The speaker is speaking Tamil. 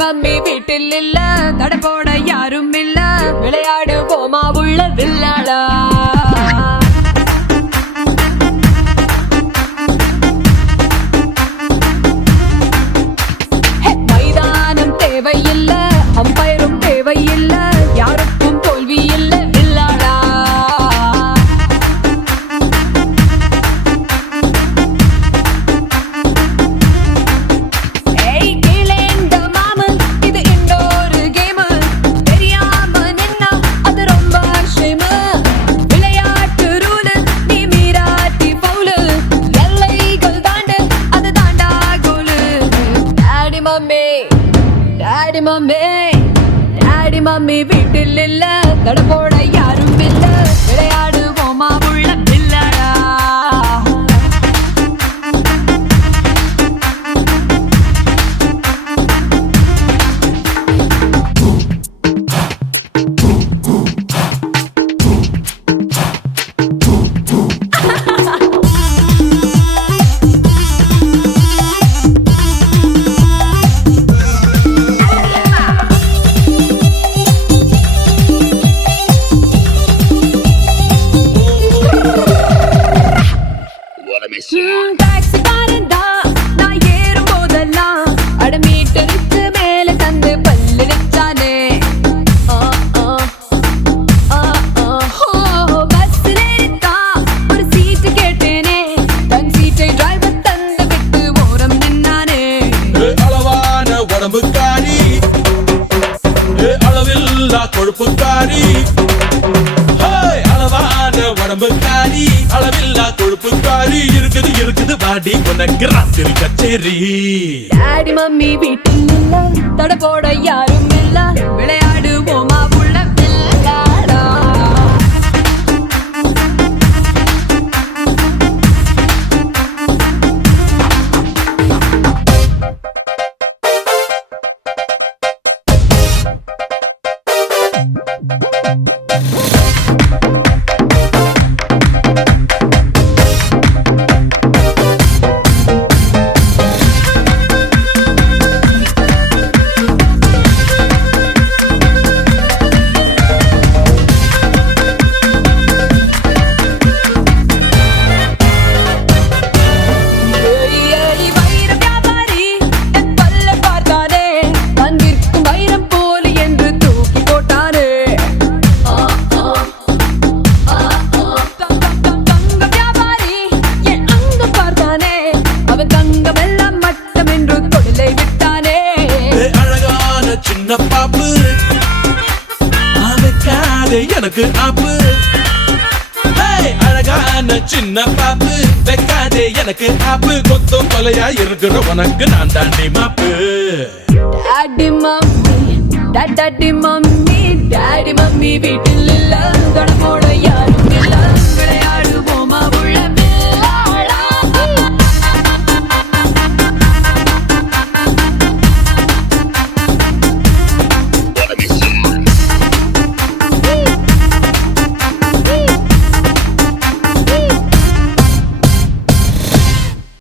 மம்மி வீட்டில் இல்ல, தட போட யாரும் இல்ல, விளையாடு போமா உள்ள வில்லாடா. மைதானம் தேவையில்ல, அம்பயரும் தேவையில்ல, யாருக்கும் தோல்வி இல்ல வில்லாடா. டாடி மம்மி வீட்டில் இல்ல, தட போட யாரும் இல்ல, விளையாடு போமா உள்ள வில்லாடா. டாக்ஸிக்காரன் தான் நான் ஏறும் போதெல்லாம் அட மீட்டருக்கு மேல தந்து பல்லு நிச்சானே. பஸ்ல இருக்கா ஒரு சீட்டு கேட்டேனே, தன் சீட்டை டிரைவர் தந்து விட்டு ஓரம் நின்னானே. அளவான உடம்புக்காரி, அளவில்லா கொழுப்புக்காரி, அளவான உடம்புக்காரி, அளவில்லா கொழுப்புக்காரி, இருக்குது இருக்குது பாடி உனக்கு ராத்திரி கச்சேரி. டாடி மம்மி வீட்டில் இல்ல, தட போட யாரும் இல்ல, விளையாடு போமா உள்ள வில்லாடா. சின்ன பாப்பு வைக்காதே எனக்கு ஆப்பு, அழகான சின்ன பாப்பு வைக்காதே எனக்கு ஆப்பு, கொத்தம் கொலையா இருக்கிற உனக்கு நான் தாண்டி மாப்பு. Daddy mummy daddy mummy daddy mummy வீட்டில் இல்ல, தட போட யாரும்